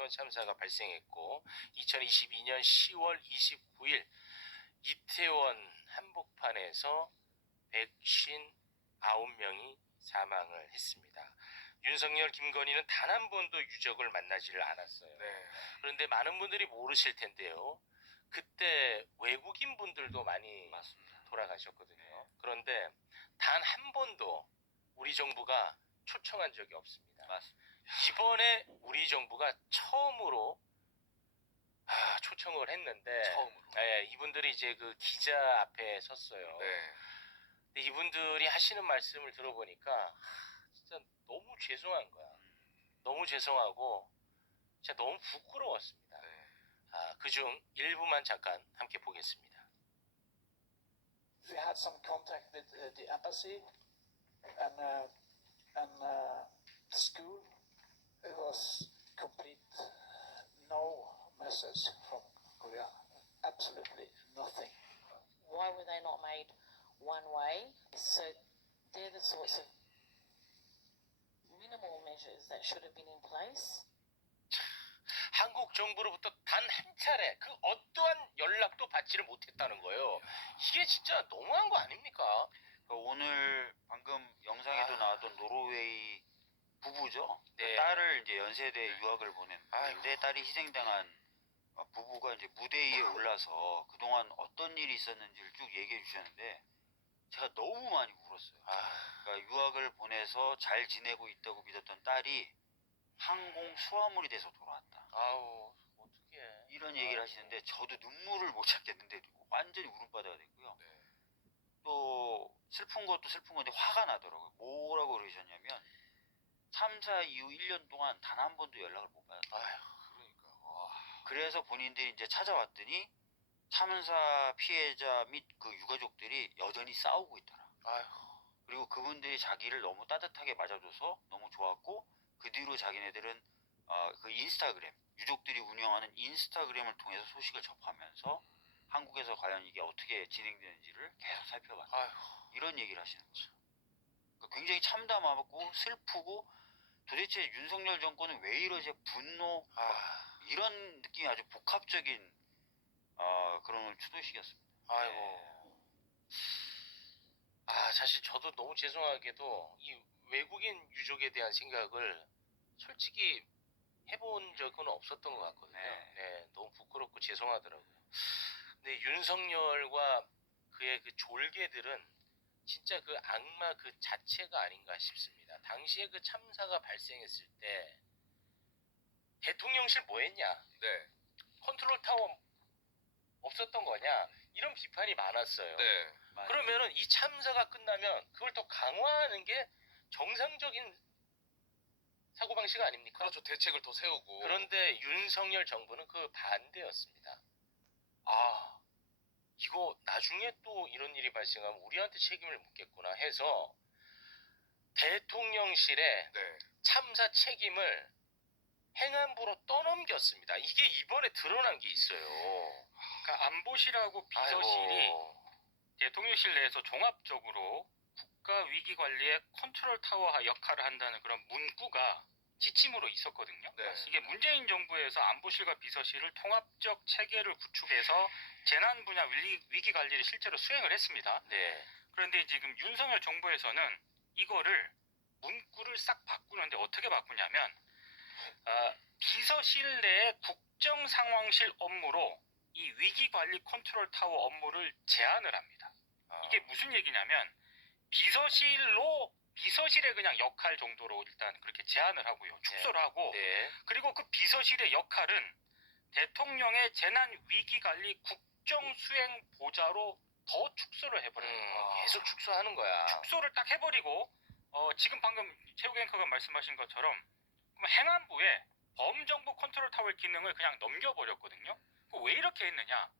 이태원 참사가 발생했고 2022년 10월 29일 이태원 한복판에서 159명이 사망을 했습니다. 윤석열, 김건희는 단 한 번도 유족을 만나지를 않았어요. 네. 그런데 많은 분들이 모르실 텐데요. 그때 외국인 분들도 많이 맞습니다. 돌아가셨거든요. 그런데 단 한 번도 우리 정부가 초청한 적이 없습니다. 맞습니다. 이번에 우리 정부가 처음으로 초청을 했는데 처음으로. 네, 이분들이 이제 그 기자 앞에 섰어요. 네. 근데 이분들이 하시는 말씀을 들어보니까 진짜 너무 죄송한 거야. 너무 죄송하고 진짜 너무 부끄러웠습니다. 네. 그중 일부만 잠깐 함께 보겠습니다. We had some contact with the embassy and the school. It was complete no message from Korea. Absolutely nothing. Why were they not made one way? So they're the sorts of minimal measures that should have been in place. 한국 정부로부터 단 한 차례 그 어떠한 연락도 받지를 못했다는 거예요. 이게 진짜 너무한 거 아닙니까? 오늘 방금 영상에도 나왔던 노르웨이 부부죠. 네. 딸을 이제 연세대 유학을 보낸 내 딸이 희생당한 부부가 이제 무대 위에 올라서 그동안 어떤 일이 있었는지를 쭉 얘기해 주셨는데 제가 너무 많이 울었어요. 그러니까 유학을 보내서 잘 지내고 있다고 믿었던 딸이 항공 수화물이 돼서 돌아왔다. 아우 어떡해. 이런 얘기를 하시는데 저도 눈물을 못 참겠는데 완전히 울음바다가 됐고요. 또 슬픈 것도 슬픈 건데 화가 나더라고요. 뭐라고 그러셨냐면 참사 이후 1년 동안 단 한 번도 연락을 못 받았다. 그러니까 그래서 본인들이 이제 찾아왔더니 참사 피해자 및 그 유가족들이 여전히 싸우고 있더라. 그리고 그분들이 자기를 너무 따뜻하게 맞아줘서 너무 좋았고 그 뒤로 자기네들은 그 인스타그램 유족들이 운영하는 인스타그램을 통해서 소식을 접하면서 한국에서 과연 이게 어떻게 진행되는지를 계속 살펴봤다. 이런 얘기를 하시는 거죠. 그러니까 굉장히 참담하고 슬프고 도대체 윤석열 정권은 왜 이러지 분노 이런 느낌이 아주 복합적인 그런 추도식이었습니다. 사실 저도 너무 죄송하게도 이 외국인 유족에 대한 생각을 솔직히 해본 적은 없었던 것 같거든요. 네, 너무 부끄럽고 죄송하더라고요. 근데 윤석열과 그의 그 졸개들은 진짜 그 악마 그 자체가 아닌가 싶습니다. 당시에 그 참사가 발생했을 때 대통령실 뭐 했냐? 네. 컨트롤 타워 없었던 거냐? 이런 비판이 많았어요. 네. 그러면은 이 참사가 끝나면 그걸 더 강화하는 게 정상적인 사고방식 아닙니까? 그렇죠. 대책을 더 세우고. 그런데 윤석열 정부는 그 반대였습니다. 이거 나중에 또 이런 일이 발생하면 우리한테 책임을 묻겠구나 해서 대통령실에 네. 참사 책임을 행안부로 떠넘겼습니다. 이게 이번에 드러난 게 있어요. 그러니까 안보실하고 비서실이 대통령실 내에서 종합적으로 국가위기관리의 컨트롤 타워 역할을 한다는 그런 문구가 지침으로 있었거든요. 네. 이게 문재인 정부에서 안보실과 비서실을 통합적 체계를 구축해서 재난 분야 위기 관리를 실제로 수행을 했습니다. 네. 그런데 지금 윤석열 정부에서는 이거를 문구를 싹 바꾸는데 어떻게 바꾸냐면 비서실 내의 국정상황실 업무로 이 위기관리 컨트롤 타워 업무를 제한을 합니다. 이게 무슨 얘기냐면 비서실의 그냥 역할 정도로 일단 그렇게 제한을 하고요. 축소를 하고 그리고 그 비서실의 역할은 대통령의 재난위기관리 국정수행보좌로 더 축소를 해버려요. 계속 축소하는 거야. 축소를 딱 해버리고 지금 방금 최욱 앵커가 말씀하신 것처럼 그럼 행안부에 범정부 컨트롤 타워 기능을 그냥 넘겨버렸거든요. 왜 이렇게 했느냐?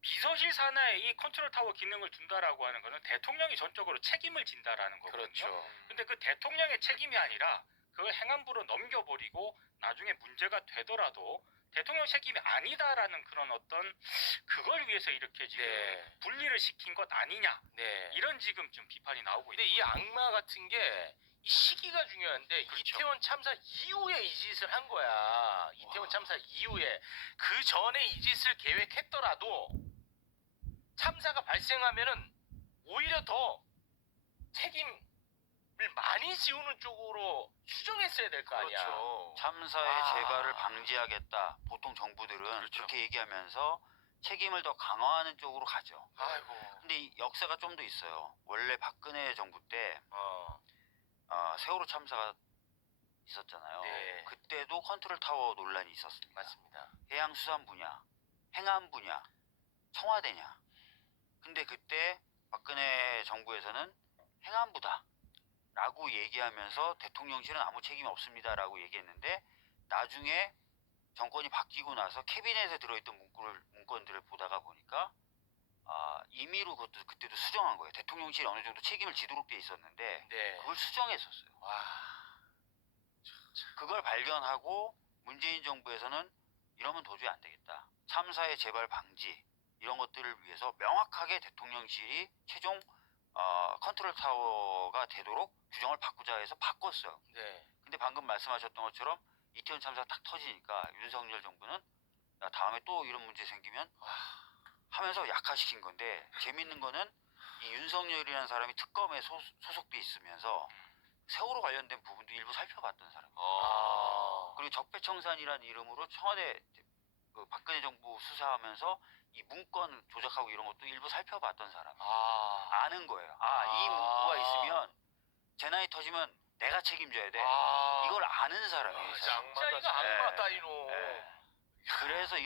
비서실 산하에 이 컨트롤 타워 기능을 둔다라고 하는 거는 대통령이 전적으로 책임을 진다라는 거거든요. 그렇죠. 근데 그 대통령의 책임이 아니라 그걸 행안부로 넘겨버리고 나중에 문제가 되더라도 대통령 책임이 아니다라는 그런 어떤 그걸 위해서 이렇게 지금 분리를 시킨 것 아니냐. 이런 지금 좀 비판이 나오고 근데 있습니다. 이 악마 같은 게 이 시기가 중요한데 이태원 참사 이후에 이 짓을 한 거야. 이태원 세월호 참사 이후에 그 전에 이 짓을 계획했더라도 참사가 발생하면은 오히려 더 책임을 많이 지우는 쪽으로 수정했어야 될 거 아니야. 그렇죠. 참사의 아. 재발을 방지하겠다. 보통 정부들은 그렇죠. 그렇게 얘기하면서 책임을 더 강화하는 쪽으로 가죠. 아이고. 근데 이 역사가 좀 더 있어요. 원래 박근혜 정부 때 어. 세월호 참사가 있었잖아요. 네. 그때도 컨트롤 타워 논란이 있었습니다. 맞습니다. 해양수산 분야, 행안 분야, 청와대냐. 근데 그때 박근혜 정부에서는 행안부다 라고 얘기하면서 대통령실은 아무 책임이 없습니다라고 얘기했는데 나중에 정권이 바뀌고 나서 캐비넷에 들어있던 문건들을 보다가 보니까 임의로 그때도 수정한 거예요. 대통령실이 어느 정도 책임을 지도록 돼 있었는데 네. 그걸 수정했었어요. 와. 그걸 발견하고 문재인 정부에서는 이러면 도저히 안 되겠다. 참사의 재발 방지 이런 것들을 위해서 명확하게 대통령실이 최종 컨트롤 타워가 되도록 규정을 바꾸자 해서 바꿨어요. 네. 근데 방금 말씀하셨던 것처럼 이태원 참사가 딱 터지니까 윤석열 정부는 야, 다음에 또 이런 문제 생기면 하면서 약화시킨 건데 재밌는 거는 이 윤석열이라는 사람이 특검에 소속돼 있으면서 세월호 관련된 부분도 일부 살펴봤던 사람이에요. 그리고 적폐청산이라는 이름으로 청와대 그 박근혜 정부 수사하면서 이 문건 조작하고 이런 것도 일부 살펴봤던 사람. 아는 거예요. 이 문구가 있으면 재난이 터지면 내가 책임져야 돼. 이걸 아는 사람이에요. 사실. 진짜 이거 악마 따위로. 네. 그래서